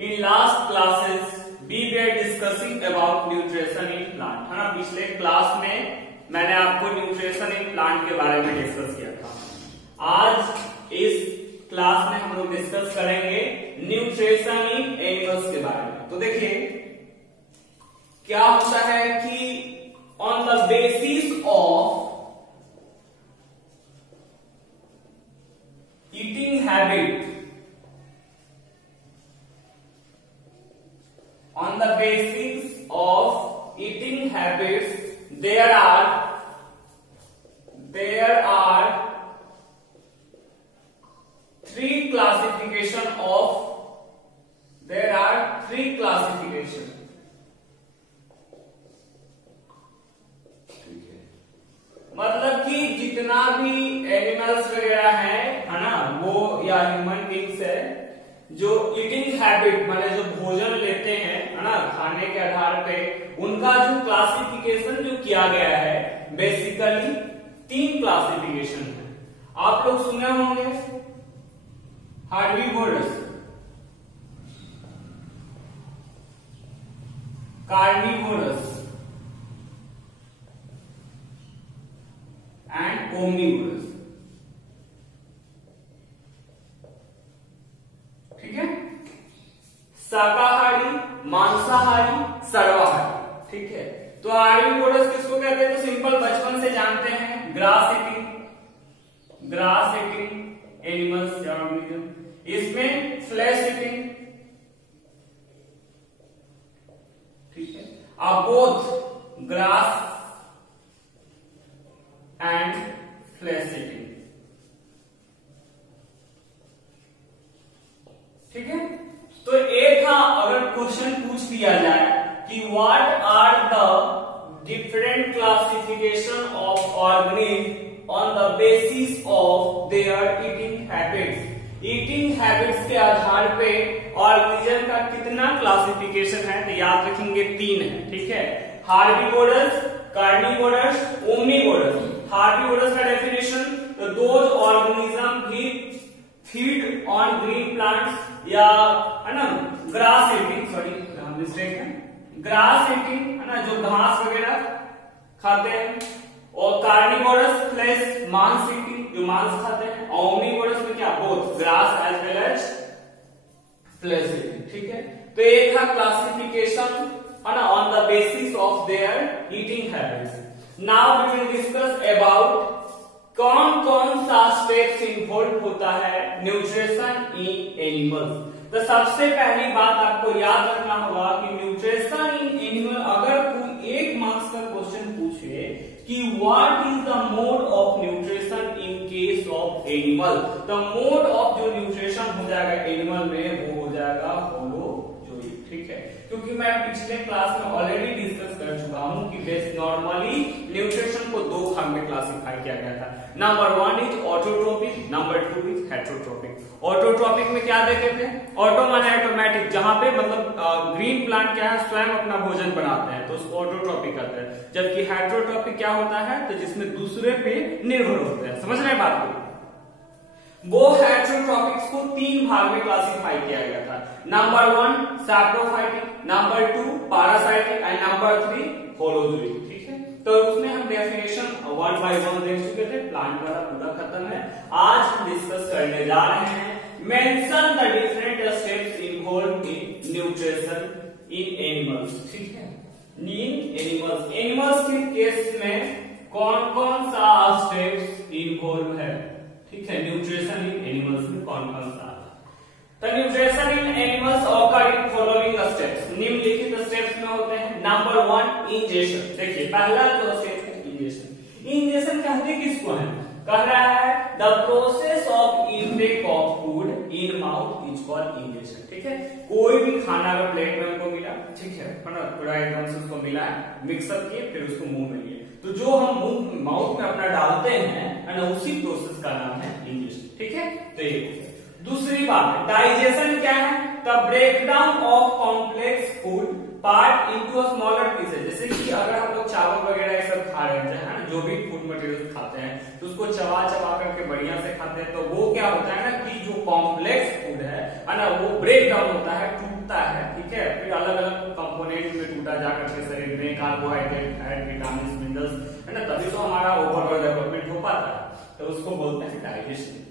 In last classes we were discussing about nutrition in plant, है ना। पिछले class में मैंने आपको न्यूट्रिशन इन प्लांट के बारे में डिस्कस किया था। आज इस क्लास में हम लोग डिस्कस करेंगे न्यूट्रिशन इन एनिमल्स के बारे में। तो देखिए क्या होता है कि on the basis of eating habit, on the basis of eating habits there are three classification मतलब कि जितना भी एनिमल्स वगैरह है ना, वो या ह्यूमन बींग्स है जो ईटिंग हैबिट माने जो भोजन लेते हैं है ना, खाने के आधार पे उनका जो क्लासिफिकेशन जो किया गया है बेसिकली 3 क्लासिफिकेशन है। आप लोग सुने होंगे हार्बीवोरस, कार्निवोरस एंड ओमनिवोरस। ठीक है, शाकाहारी, मांसाहारी, सर्वाहारी। ठीक है, तो हार्बीवोरस किसको कहते हैं? तो सिंपल बचपन से जानते हैं, ग्रास ईटिंग एनिमल्स या ऑर्गेनिज्म। इसमें फ्लैश ईटिंग, ठीक है, both grass and flash eating. ठीक है, तो एक था अगर क्वेश्चन पूछ दिया जाए कि what are the different classification of organism on the basis of their eating habits. Eating habits के आधार पे ऑर्गेनिज्म का कितना क्लासिफिकेशन है? तो याद रखेंगे 3 है। ठीक है, हार्बीवोरस, कार्निवोरस, ओमनिवोरस। हार्बीवोरस का डेफिनेशन, तो दोज ऑर्गेनिज्म भी फीड ऑन ग्रीन प्लांट्स या है ना ग्रास ईटिंग, सॉरी मिस्टेक है, ग्रास ईटिंग है ना, जो घास वगैरह खाते हैं। और कार्निवोरस फ्लैश, मांस ईटिंग, जो मांस खाते हैं। ओमनिवोरस में क्या? Both grass as well as flesh eating. ठीक है, तो एक था क्लासिफिकेशन है ना on the basis of their eating habits. Now we will discuss about कौन कौन सा स्टेप्स इन्वॉल्व होता है न्यूट्रिशन इन एनिमल्स। तो सबसे पहली बात आपको याद रखना होगा कि न्यूट्रिशन इन एनिमल, अगर कोई एक मार्क्स का क्वेश्चन पूछे कि what is the mode of nutrition in case of animal, तो मोड ऑफ जो न्यूट्रिशन हो जाएगा एनिमल में वो हो जाएगा होलोजोइक। ठीक है, क्योंकि मैं पिछले क्लास में ऑलरेडी डिस्कस कर चुका हूं कि बेस नॉर्मली न्यूट्रिशन को 2 भाग में क्लासिफाई किया गया था। Number 1 is autotrophic, number 2 is heterotrophic. Autotrophic में क्या देखे थे? ऑटो माने ऑटोमेटिक, जहां पे मतलब ग्रीन प्लांट क्या है स्वयं अपना भोजन बनाते हैं, तो उसको ऑटोट्रोपिक कहते हैं। जबकि हेटेरोट्रोपिक क्या होता है? तो जिसमें दूसरे पे निर्भर होते हैं। समझ रहे बात को? वो हेटेरोट्रोपिक्स को 3 भाग में क्लासिफाई किया गया था। Number 1 saprophytic, number 2 parasitic and number 3 holozoic. ठीक है, तो उसमें हम डेफिनेशन 1 बाय 1 देख चुके थे, प्लांट वाला पूरा खत्म है। आज हम डिस्कस करने जा रहे हैं mention the different steps involve in nutrition in animals. ठीक है, इन एनिमल्स के केस में कौन कौन सा स्टेप्स इन्वॉल्व है? ठीक है, न्यूट्रिशन इन एनिमल्स में कौन कौन सा? तो nutrition in animals occur in following steps, निम्नलिखित स्टेप्स में होते हैं। Number 1 injection. देखिए पहला जो स्टेप है इंजेक्शन। इंजेक्शन कहते किसको है? कह रहा है the process of intake of food in mouth is called injection. ठीक है, कोई भी खाना अगर प्लेट में हमको मिला, ठीक है ना, पूरा एकदम से उसको मिला है, मिक्सअप किए, फिर उसको मुंह में लिए, तो जो हम मुंह माउथ में अपना डालते हैं ना, उसी प्रोसेस का नाम है इंजेक्शन। ठीक है, तो ये दूसरी बात डाइजेशन क्या है? The breakdown of complex food part into smaller pieces. जैसे कि अगर हम लोग चावल वगैरह ये सब खा रहे हैं, जो भी फूड मटेरियल खाते हैं, तो उसको चबा चबा करके बढ़िया से खाते हैं, तो वो क्या होता है ना कि जो कॉम्प्लेक्स फूड है ना, वो ब्रेक डाउन होता है, टूटता टूटता है, ठीक है, फिर अलग अलग कंपोनेंट में टूटा जा करके शरीर में कार्बोहाइड्रेट, फैट, विटामिन, मिनरल्स, है ना, तभी तो हमारा ओवरऑल डेवलपमेंट हो पाता है, तो उसको बोलते हैं डाइजेशन।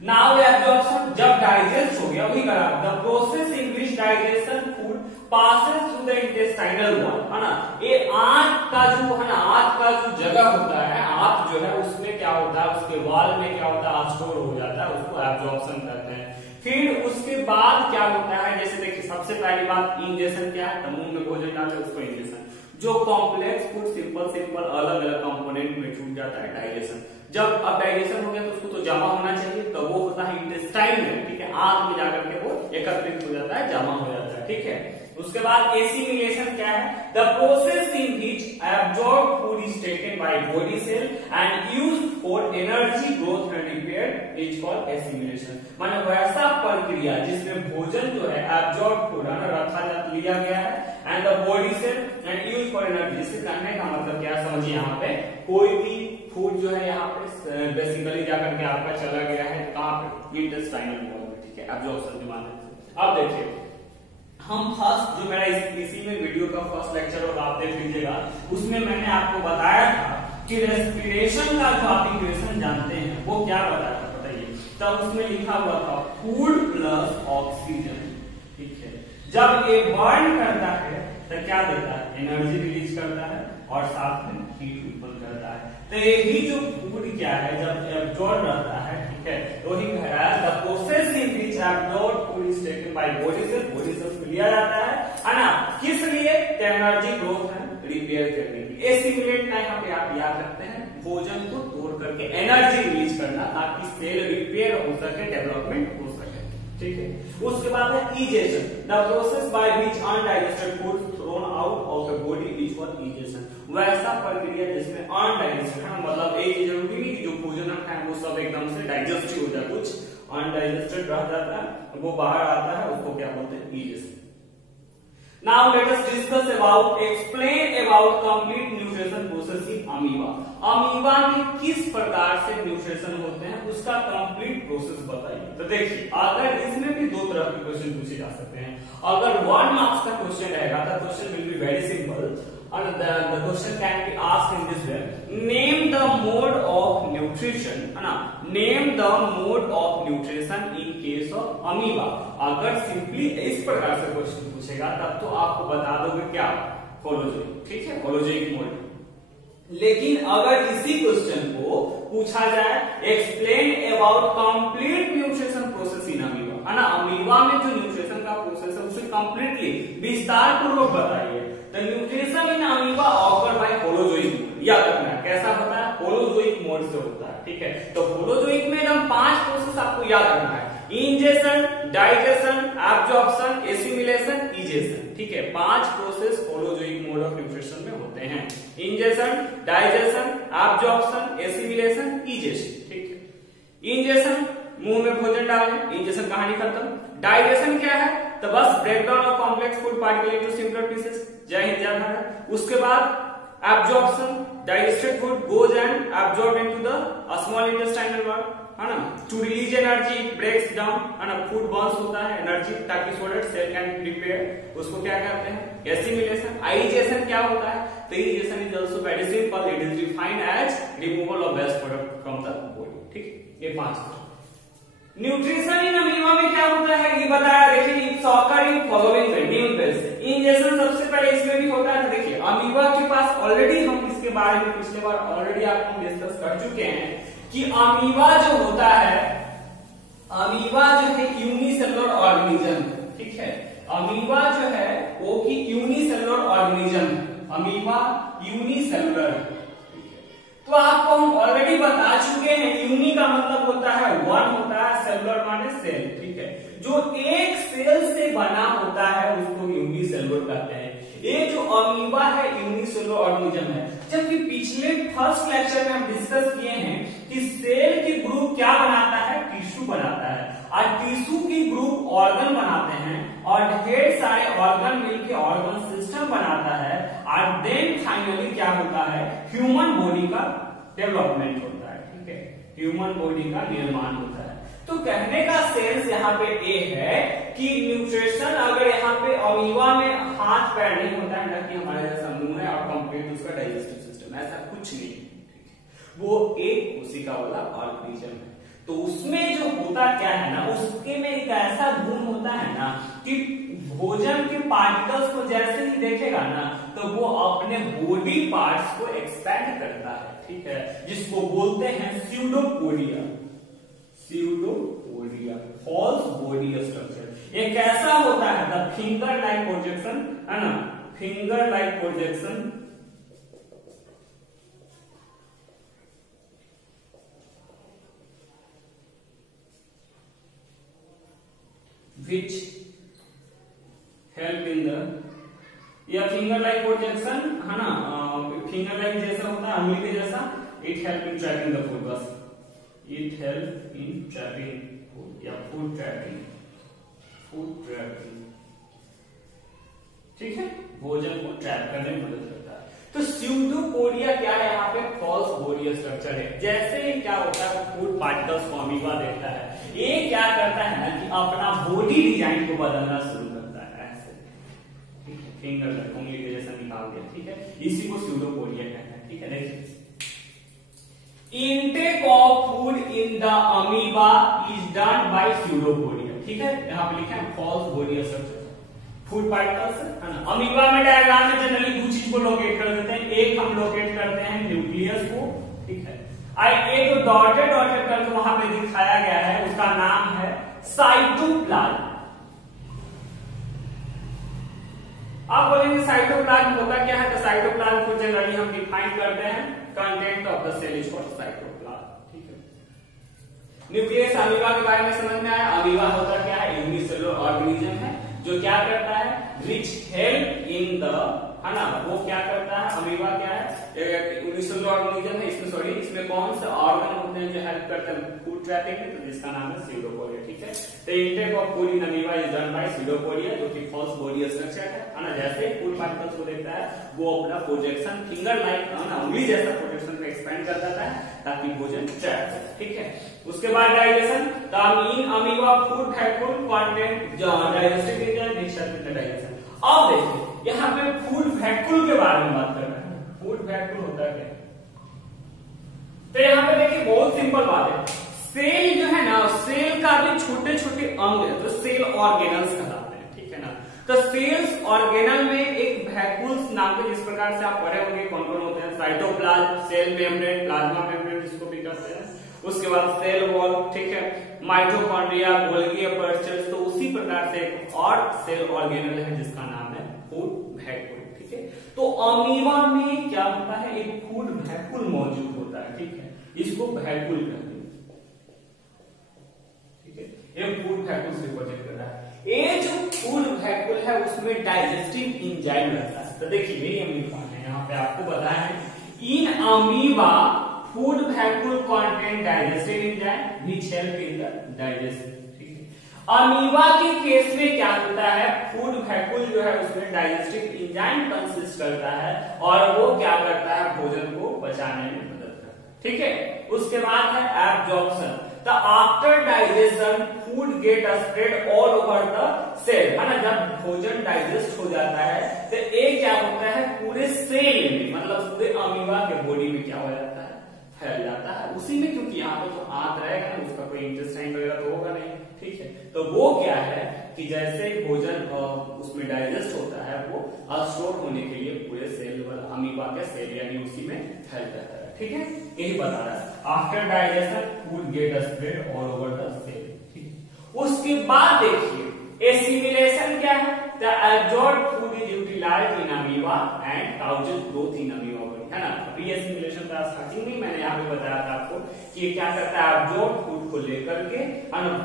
नाउ एब्जॉर्प्शन, जब डाइजेस्ट हो गया, वही करा, the process in which digestion food passes through the intestinal wall, है ना, ये आंत का जो है ना, आंत का जो जगह होता है, आंत जो है उसमें क्या होता है, उसके वॉल में क्या होता है, स्टोर हो जाता है, उसको एब्जॉर्प्शन कहते हैं। फिर उसके बाद क्या होता है, जैसे देखिए सबसे पहली बात इंजेक्शन क्या है, मुंह में भोजन डालते उसको इंजेक्शन। जो कॉम्प्लेक्स फूड सिंपल अलग अलग कंपोनेंट में छूट जाता है, डाइजेशन। जब अब डाइजेशन हो गया तो उसको तो जमा होना चाहिए, तो वो होता है इंटेस्टाइन में, ठीक है, आंत में जाकर के वो एकत्रित हो जाता है, जमा हो जाता है, ठीक है। उसके बाद एसिमिलेशन क्या है, the process in which absorb food is taken by body cell and used for energy growth and repair is called assimilation. माने वैसा प्रक्रिया जिसमें भोजन जो है एब्जॉर्ब फूड रखा लिया गया है and the body cell and use for energy. इससे कहने का मतलब क्या है, समझिए, यहाँ पे कोई भी फूड जो है यहाँ पे बेसिकली जाकर के आपका चला गया है कहाँ पे, इंटेस्टाइनल वॉल में, ठीक है, एब्जॉर्प्शन के माध्यम से। अब देखिए हम फर्स्ट जो मेरा इसी में वीडियो का फर्स्ट लेक्चर होगा, आप देख लीजिएगा, उसमें मैंने आपको बताया था कि रेस्पिरेशन का जो आप इक्वेशन जानते हैं वो क्या बताया था, बताइए। तब उसमें लिखा हुआ था फूड प्लस ऑक्सीजन, ठीक है, जब ये बर्न करता है तो क्या देता है, एनर्जी रिलीज करता है और साथ में हीट उत्पन्न करता है। तो यही जो फूड क्या है, जब एब्जॉर्ब रहता है, ठीक है, तो ही कह रहा है the process in which absorb food is taken by body cell में लिया जाता है ना, किस लिए, एनर्जी ग्रोथ एंड रिपेयर करने के लिए। एसिमिलेट का यहाँ पे आप याद रखते हैं, भोजन को तोड़ करके एनर्जी रिलीज करना ताकि सेल रिपेयर हो सके, डेवलपमेंट हो सके, ठीक है। उसके बाद है egestion, the process by which undigested food thrown out of the body is called egestion. वैसा प्रक्रिया जिसमें अनडाइजेस्टेड है, मतलब एक जरूरी नहीं कि जो भोजन हम खाएं वो सब एकदम से डाइजेस्ट हो जाए, कुछ अनडाइजेस्टेड रह जाता है, वो बाहर आता है, उसको क्या बोलते हैं, egestion. Now let us discuss about, explain about complete nutrition process in amoeba. Amoeba में किस प्रकार से न्यूट्रिशन होते हैं उसका कंप्लीट प्रोसेस बताइए। तो देखिए, अगर इसमें भी दो तरह के क्वेश्चन पूछे जा सकते हैं। अगर 1 मार्क्स का क्वेश्चन रहेगा तो question will be very simple and the question can be asked in this way, name the mode of nutrition, है ना, name the mode of nutrition in case of amoeba। अगर सिंपली इस प्रकार से question पूछेगा तब तो आपको बता दोगे क्या, होलोजोइक, ठीक है, होलोजोइक मोड। लेकिन अगर इसी क्वेश्चन को पूछा जाए explain about complete nutrition process in amoeba, है ना, अमीबा में जो न्यूट्रिशन का प्रोसेस है उसे कंप्लीटली विस्तार पूर्वक बताइए। तो nutrition in amoeba occur by holozoic, याद रखना है कैसा होता है, होलोजोइक मोड से होता है, ठीक है। तो होलोजोइक में हम 5 प्रोसेस आपको याद रखना है, ingestion, digestion, absorption, assimilation, egestion, ठीक है। 5 process holozoic mode of nutrition में होते हैं, ingestion, digestion, absorption, assimilation, egestion, ठीक है। इंजेशन, मुंह में भोजन डालें, इंजेशन कहानी खत्म। डाइजेशन क्या है, तो बस breakdown of complex food particle into simpler pieces, जय हिंद जय भारत। उसके बाद absorption, digested food goes and absorb into the small intestinal wall, है ना, to release energy breaks down, है ना, फूड बर्न्स होता है एनर्जी ताकि so that cell can prepare, उसको क्या कहते हैं, एसिमिलेशन। आइजेशन क्या होता है, तो egestion is also very simple, it is defined as removal of waste product from the body, ठीक, ये 5। न्यूट्रिशन इन अमीबा में क्या होता है ये बताया, देखिए इट्स ऑकर इन फॉलोइंग न्यून फेज। इंजेक्शन सबसे पहले इसमें भी होता है। देखिए अमीबा के पास ऑलरेडी हम इसके बारे में पिछले बार ऑलरेडी आपको डिस्कस कर चुके हैं कि अमीबा जो होता है, अमीबा जो है यूनिसेलुलर ऑर्गेनिज्म, ठीक है, अमीबा जो है वो की यूनिसेलुलर ऑर्गेनिज्म, अमीबा यूनिसेलुलर। तो आपको हम ऑलरेडी बता चुके हैं, यूनि का मतलब होता है 1 होता है, सेलुलर माने सेल, ठीक है, जो एक सेल से बना होता है उसको यूनिसेलुलर कहते हैं। ये जो अमीबा है यूनिसेलुलर ऑर्गेनिज्म है, जबकि पिछले फर्स्ट लेक्चर में हम डिस्कस किए हैं कि सेल की ग्रुप क्या बनाता है, टिश्यू बनाता है, और टिश्यू की ग्रुप ऑर्गन बनाते हैं, और ढेर सारे ऑर्गन मिलकर ऑर्गन सिस्टम बनाता है, और देन फाइनली क्या होता है, ह्यूमन बॉडी का डेवलपमेंट होता है, ठीक है, ह्यूमन बॉडी का निर्माण होता है। तो कहने का सेंस यहाँ पे ये है कि न्यूट्रिशन अगर यहाँ पे अमीबा में हाथ पैर नहीं होता है ना कि हमारे जैसा मुंह है और कंप्लीट उसका डाइजेस्टिव सिस्टम, ऐसा कुछ नहीं है। वो एक कोशिका वाला ऑर्गेनिज्म है। तो उसमें जो होता क्या है ना, उसके में एक ऐसा गुण होता है ना कि भोजन के पार्टिकल्स को जैसे ही देखेगा ना तो वो अपने बॉडी पार्ट्स को एक्सपैंड करता है, ठीक है, जिसको बोलते हैं pseudopodia. Pseudopodia false body structure. ये कैसा होता है? द फिंगर लाइक प्रोजेक्शन, है ना, finger like projection which help in the, या फिंगर लाइक प्रोजेक्शन है ना, फिंगर लाइक जैसा होता है अंगुली के जैसा, it help in trapping the food, बस it help in trapping food या फूड ट्रैपिंग, ठीक है, भोजन को ट्रैप करने में मदद करता है। तो स्यूडोपोडिया क्या है? यहाँ पे फॉल्स बॉडी स्ट्रक्चर है। जैसे ही क्या होता है, फूड पार्टिकल्स को अमीबा देखता है, ये क्या करता है ना कि अपना बॉडी डिजाइन को बदलना शुरू करता है, ऐसे, ठीक है, फिंगर लग उंगली के जैसा निकाल दिया, ठीक है, इसी को स्यूडोपोडिया कहते हैं, ठीक है। देखिए, intake of food in the amoeba is done by pseudopodia, ठीक है, यहाँ पे लिखा है false body structure food particles, है ना। अमीबा में डायग्राम में जनरली दो चीज को लोकेट कर देते हैं, एक हम लोकेट करते हैं न्यूक्लियस को, ठीक है, एक डॉटेड करके वहां पे दिखाया गया है, उसका नाम है साइटोप्लाज्म। आप बोलेंगे साइटोप्लाज्म होता क्या है? तो साइटोप्लाज्म को जनरली हम डिफाइन करते हैं, content of the cell is called cytoplasm, ठीक है। न्यूक्लियस अमीबा के बारे में समझ में आया। अमीबा होता क्या है? यूनिसेलुलर ऑर्गेनिज्म है जो क्या करता है, रिच हेल्प इन द, है ना, वो क्या करता है, अमीबा क्या है, यूनिसेलुलर ऑर्गेनिज्म है, इसमें सॉरी इसमें कौन से ऑर्गन होते हैं जो हेल्प करते हैं फूड ट्रैपिंग में, तो जिसका नाम है स्यूडोपोडिया, ठीक है। तो intake of food in amoeba is done by pseudopodia, जो कि फॉल्स बॉडी स्ट्रक्चर है ना। जैसे फूड पार्टिकल्स को देखता है, वो अपना प्रोजेक्शन फिंगर लाइक, है ना, उंगली जैसा प्रोजेक्शन पे एक्सपेंड कर देता है ताकि भोजन ट्रैप हो, ठीक है। उसके बाद digestion, the in amoeba food vacuole content digestive enzyme mixture with digestion. अब देखिए यहाँ पे फूड वैक्यूल के बारे में बात कर रहे हैं। फूड वैक्यूल होता है क्या? तो यहाँ पे देखिए बहुत सिंपल बात है, सेल जो है ना, सेल का भी छोटे छोटे अंग है, तो सेल ऑर्गेनल्स कहलाते हैं, ठीक है ना। तो सेल्स ऑर्गेनल में एक वैक्यूल्स नाम के, जिस प्रकार से आप पढ़े होंगे कौन कौन होते हैं, cytoplasm, cell membrane, plasma membrane जिसको भी कहते हैं, उसके बाद सेल वॉल, ठीक है, माइटोकॉन्ड्रिया, गोल्गी एपर्चर्स। तो उसी प्रकार से एक और सेल ऑर्गेनल है जिसका नाम है फूड वैक्यूल, ठीक है। तो अमीबा में क्या होता है, एक फूड वैक्यूल मौजूद होता है, ठीक है, इसको वैक्यूल कहते हैं, ठीक है, ये फूड वैक्यूल से रिप्रेजेंट कर रहा है। ये जो फूड वैक्यूल है उसमें डाइजेस्टिव एंजाइम रहता है। तो देखिए मेरी अमीबा है, यहाँ पे आपको बताया है, in amoeba food vacuole content digestive enzyme which help in the digestion, ठीक है। अमीबा के केस में क्या होता है, फूड वैक्यूल जो है उसमें डाइजेस्टिव एंजाइम कंसिस्ट करता है और वो क्या करता है, भोजन को पचाने में मदद करता है, ठीक है। उसके बाद है एब्जॉर्प्शन। तो after digestion food get spread all over the cell, है ना। जब भोजन डाइजेस्ट हो जाता है तो ये क्या होता है, पूरे सेल में, मतलब पूरे अमीबा के बॉडी में क्या हो जाता है, फैल जाता है उसी में, क्योंकि यहाँ पे तो आंत रहेगा ना, उसका कोई इंटेस्टाइन वगैरह तो होगा नहीं, ठीक है। तो वो क्या है कि जैसे भोजन उसमें डाइजेस्ट होता है, वो स्टोर होने के लिए पूरे सेल अमीबा के सेल यानी उसी में फैल जाता है, ठीक है। यही बता रहा है, after digestion food get spread all over the cell, ठीक। उसके बाद देखिए एसिमिलेशन क्या है, the absorbed food is utilized in amoeba and causes growth in amoeba, है ना। प्री एसिमिलेशन का स्टार्टिंग में मैंने यहाँ पे बताया था आपको कि क्या करता है, एब्जॉर्ब फूड को लेकर के,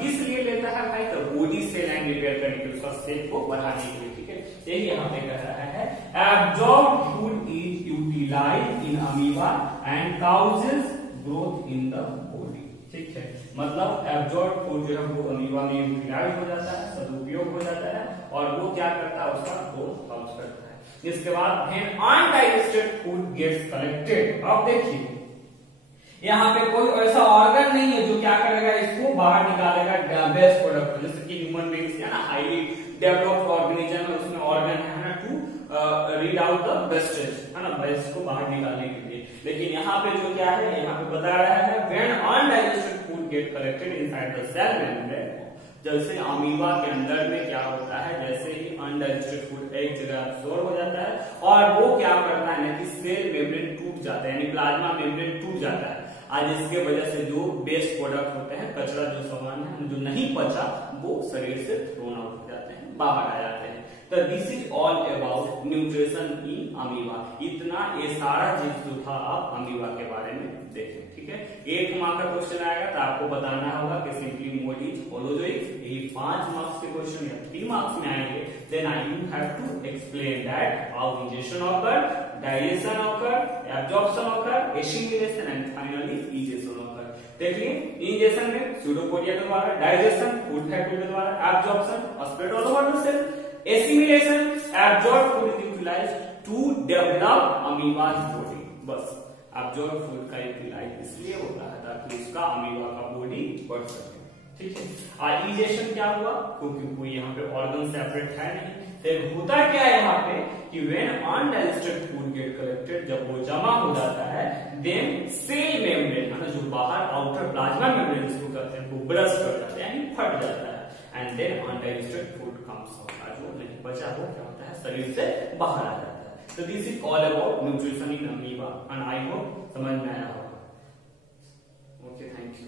किस लिए लेता है भाई, तो बॉडी सेल एंड रिपेयर करने के लिए, उसका सेल को बढ़ाने के लिए, ठीक है। यही यहाँ पे कह रहा है, absorb food is utilized in amoeba and causes growth in the body, ठीक है। मतलब एब्जॉर्ब फूड जो है वो अमीबा में यूटिलाइज हो जाता है, सदुपयोग हो जाता है और वो क्या करता है, उसका ग्रोथ काउज करता है। इसके बाद when undigested food gets collected, अब देखिए यहाँ पे कोई ऐसा ऑर्गन नहीं है जो क्या करेगा, इसको बाहर निकालेगा बेस्ट प्रोडक्ट। जैसे कि ह्यूमन बींग्स है ना, हाईली डेवलप्ड ऑर्गेनिज्म है, उसमें ऑर्गन है ना to read out the wastage, है ना, बेस्ट को बाहर निकालने के लिए। लेकिन यहाँ पे जो क्या है, यहाँ पे बता रहा है when undigested food get collected inside the cell membrane, जैसे अमीबा के अंदर में क्या होता है, जैसे ही अनडाइजेस्टेड फूड एक जगह अब्सॉर्ब हो जाता है और वो क्या करता है ना कि सेल मेम्ब्रेन टूट जाता है, यानी प्लाज्मा मेम्ब्रेन टूट जाता है। आज इसके वजह से जो वेस्ट प्रोडक्ट होते हैं, कचरा जो सामान है जो नहीं पचा, वो शरीर से थ्रोन आउट हो जाते हैं, बाहर आ जाते हैं। तो this is all about nutrition in amoeba. इतना ये सारा चीज जो था आप अमीबा के बारे में देखें, ठीक है। 1 मार्क का क्वेश्चन आएगा तो आपको बताना होगा कि सिंपली मोड इज होलोजोइक। यही 5 मार्क्स के क्वेश्चन या 3 मार्क्स में आएंगे। Then you have to explain that how digestion occur, digestion occur, absorption occur, assimilation and finally egestion occur. देखिए इंजेक्शन में स्यूडोपोडिया के द्वारा, डाइजेशन फूड फैक्ट्री के द्वारा, absorption spread all over the cell, assimilation absorb food is utilized to develop amoeba's body. बस absorb food का utilize इसलिए होता है ताकि उसका अमीबा का बॉडी बढ़ सके, ठीक है। इजेशन क्या हुआ, क्योंकि कोई यहाँ पे ऑर्गन सेपरेट है नहीं। फिर होता क्या है यहाँ पे कि when undigested food get collected, जब वो जमा हो जाता है, देन सेल मेम्ब्रेन है ना, जो बाहर आउटर प्लाज्मा मेम्ब्रेन इसको कहते हैं, वो ब्रश कर जाता है यानी फट जाता है। And then undigested food comes out, जो नहीं बचा वो क्या होता है, शरीर से बाहर आ जाता है। तो this is all about nutrition in amoeba and I hope समझ में आया होगा। Okay, thank you.